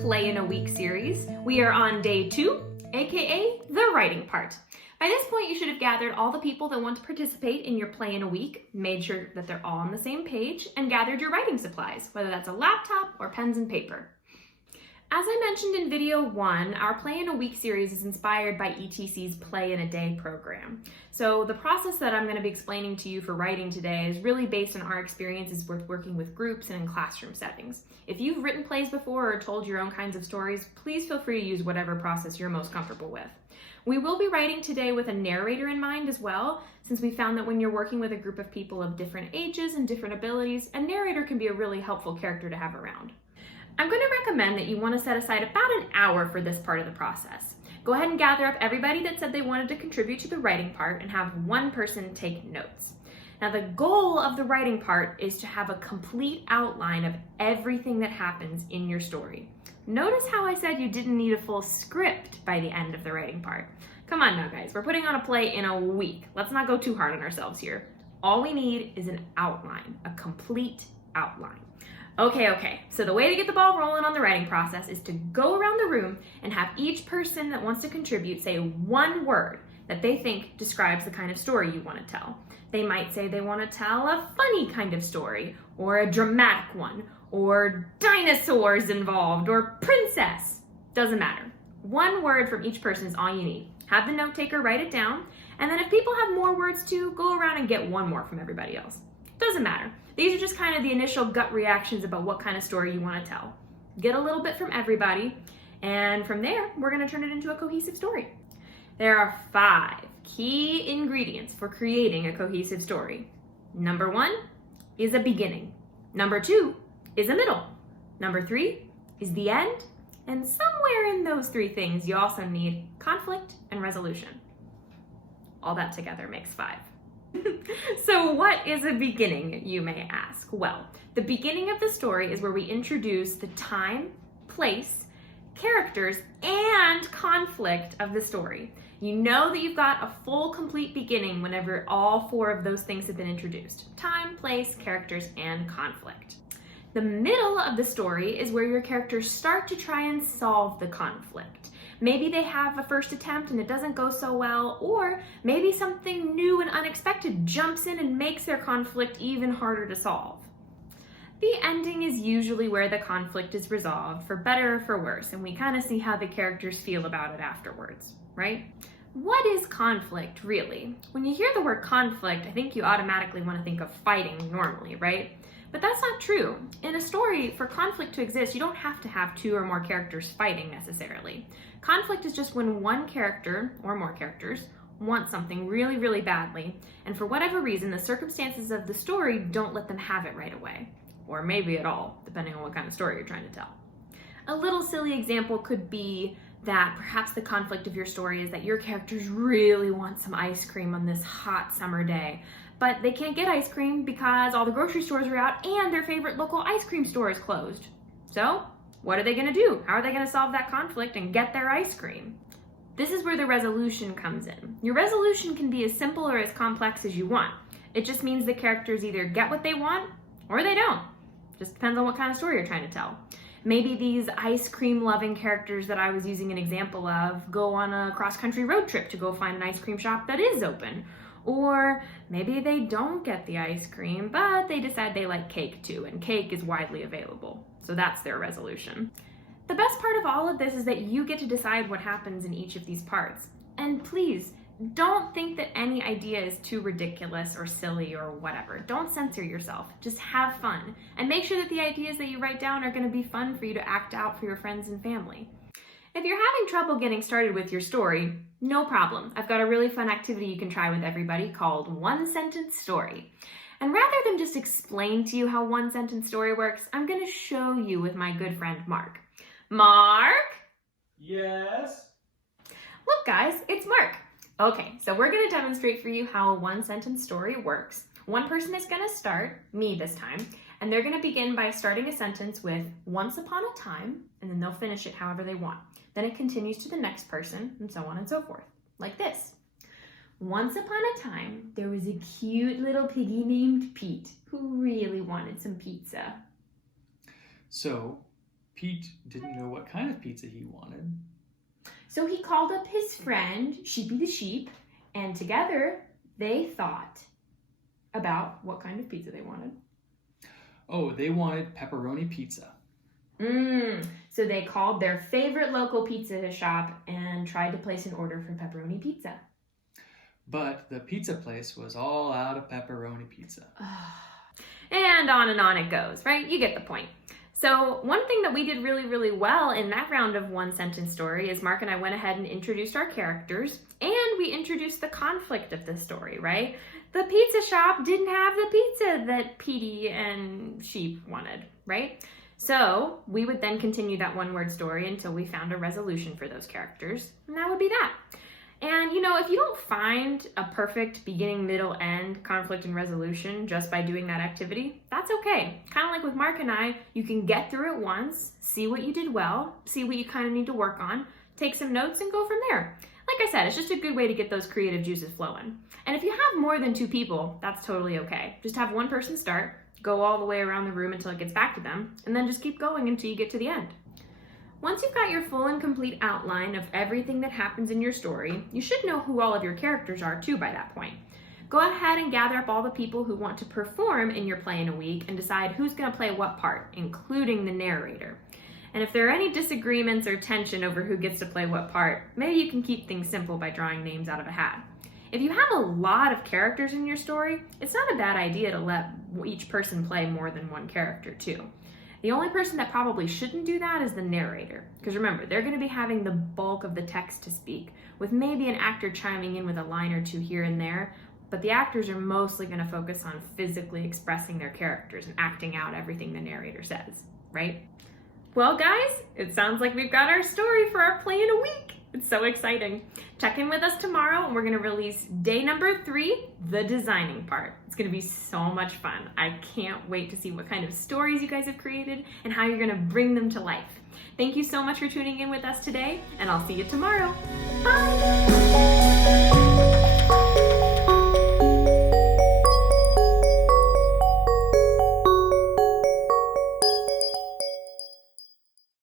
Play in a Week series. We are on day 2, aka the writing part. By this point, you should have gathered all the people that want to participate in your Play in a Week, made sure that they're all on the same page, and gathered your writing supplies, whether that's a laptop or pens and paper. As I mentioned in video 1, our Play in a Week series is inspired by ETC's Play in a Day program. So the process that I'm going to be explaining to you for writing today is really based on our experiences with working with groups and in classroom settings. If you've written plays before or told your own kinds of stories, please feel free to use whatever process you're most comfortable with. We will be writing today with a narrator in mind as well, since we found that when you're working with a group of people of different ages and different abilities, a narrator can be a really helpful character to have around. I'm going to recommend that you want to set aside about an hour for this part of the process. Go ahead and gather up everybody that said they wanted to contribute to the writing part and have one person take notes. Now, the goal of the writing part is to have a complete outline of everything that happens in your story. Notice how I said you didn't need a full script by the end of the writing part. Come on now, guys, we're putting on a play in a week. Let's not go too hard on ourselves here. All we need is an outline, a complete outline. Okay, so the way to get the ball rolling on the writing process is to go around the room and have each person that wants to contribute say one word that they think describes the kind of story you want to tell. They might say they want to tell a funny kind of story, or a dramatic one, or dinosaurs involved, or princess. Doesn't matter. One word from each person is all you need. Have the note taker write it down, and then if people have more words too, go around and get one more from everybody else. Doesn't matter. These are just kind of the initial gut reactions about what kind of story you want to tell. Get a little bit from everybody, and from there, we're going to turn it into a cohesive story. There are 5 key ingredients for creating a cohesive story. Number 1 is a beginning. Number 2 is a middle. Number 3 is the end. And somewhere in those 3 things, you also need conflict and resolution. All that together makes 5. So what is a beginning, you may ask? Well, the beginning of the story is where we introduce the time, place, characters, and conflict of the story. You know that you've got a full, complete beginning whenever all 4 of those things have been introduced. Time, place, characters, and conflict. The middle of the story is where your characters start to try and solve the conflict. Maybe they have a first attempt and it doesn't go so well, or maybe something new and unexpected jumps in and makes their conflict even harder to solve. The ending is usually where the conflict is resolved, for better or for worse, and we kind of see how the characters feel about it afterwards, right? What is conflict, really? When you hear the word conflict, I think you automatically want to think of fighting normally, right? But that's not true. In a story, for conflict to exist, you don't have to have 2 or more characters fighting necessarily. Conflict is just when one character, or more characters, want something really, really badly, and for whatever reason, the circumstances of the story don't let them have it right away. Or maybe at all, depending on what kind of story you're trying to tell. A little silly example could be that perhaps the conflict of your story is that your characters really want some ice cream on this hot summer day, but they can't get ice cream because all the grocery stores are out and their favorite local ice cream store is closed. So, what are they going to do? How are they going to solve that conflict and get their ice cream? This is where the resolution comes in. Your resolution can be as simple or as complex as you want. It just means the characters either get what they want or they don't. Just depends on what kind of story you're trying to tell. Maybe these ice cream loving characters that I was using an example of go on a cross-country road trip to go find an ice cream shop that is open. Or maybe they don't get the ice cream, but they decide they like cake too, and cake is widely available. So that's their resolution. The best part of all of this is that you get to decide what happens in each of these parts. And please, don't think that any idea is too ridiculous or silly or whatever. Don't censor yourself. Just have fun. And make sure that the ideas that you write down are going to be fun for you to act out for your friends and family. If you're having trouble getting started with your story, no problem. I've got a really fun activity you can try with everybody called one-sentence story. And rather than just explain to you how one-sentence story works, I'm going to show you with my good friend Mark. Mark? Yes? Look guys, it's Mark. Okay, so we're going to demonstrate for you how a one-sentence story works. One person is going to start, me this time, and they're going to begin by starting a sentence with once upon a time, and then they'll finish it however they want. Then it continues to the next person, and so on and so forth, like this. Once upon a time, there was a cute little piggy named Pete who really wanted some pizza. So, Pete didn't know what kind of pizza he wanted. So he called up his friend, Sheepy the Sheep, and together they thought about what kind of pizza they wanted. Oh, they wanted pepperoni pizza. So they called their favorite local pizza shop and tried to place an order for pepperoni pizza. But the pizza place was all out of pepperoni pizza. And on it goes, right? You get the point. So one thing that we did really, really well in that round of one sentence story is Mark and I went ahead and introduced our characters, and we introduced the conflict of the story, right? The pizza shop didn't have the pizza that Petey and Sheep wanted, right? So we would then continue that one-word story until we found a resolution for those characters, and that would be that. And if you don't find a perfect beginning, middle, end conflict and resolution just by doing that activity, that's okay. Kind of like with Mark and I, you can get through it once, see what you did well, see what you kind of need to work on, take some notes, and go from there. Like I said, it's just a good way to get those creative juices flowing. And if you have more than 2 people, that's totally okay. Just have one person start, go all the way around the room until it gets back to them, and then just keep going until you get to the end. Once you've got your full and complete outline of everything that happens in your story, you should know who all of your characters are too by that point. Go ahead and gather up all the people who want to perform in your play in a week and decide who's going to play what part, including the narrator. And if there are any disagreements or tension over who gets to play what part, maybe you can keep things simple by drawing names out of a hat. If you have a lot of characters in your story, it's not a bad idea to let each person play more than one character too. The only person that probably shouldn't do that is the narrator, because remember, they're going to be having the bulk of the text to speak, with maybe an actor chiming in with a line or two here and there, but the actors are mostly going to focus on physically expressing their characters and acting out everything the narrator says, right? Well, guys, it sounds like we've got our story for our play in a week. It's so exciting. Check in with us tomorrow, and we're going to release day number 3, the designing part. It's going to be so much fun. I can't wait to see what kind of stories you guys have created and how you're going to bring them to life. Thank you so much for tuning in with us today, and I'll see you tomorrow. Bye!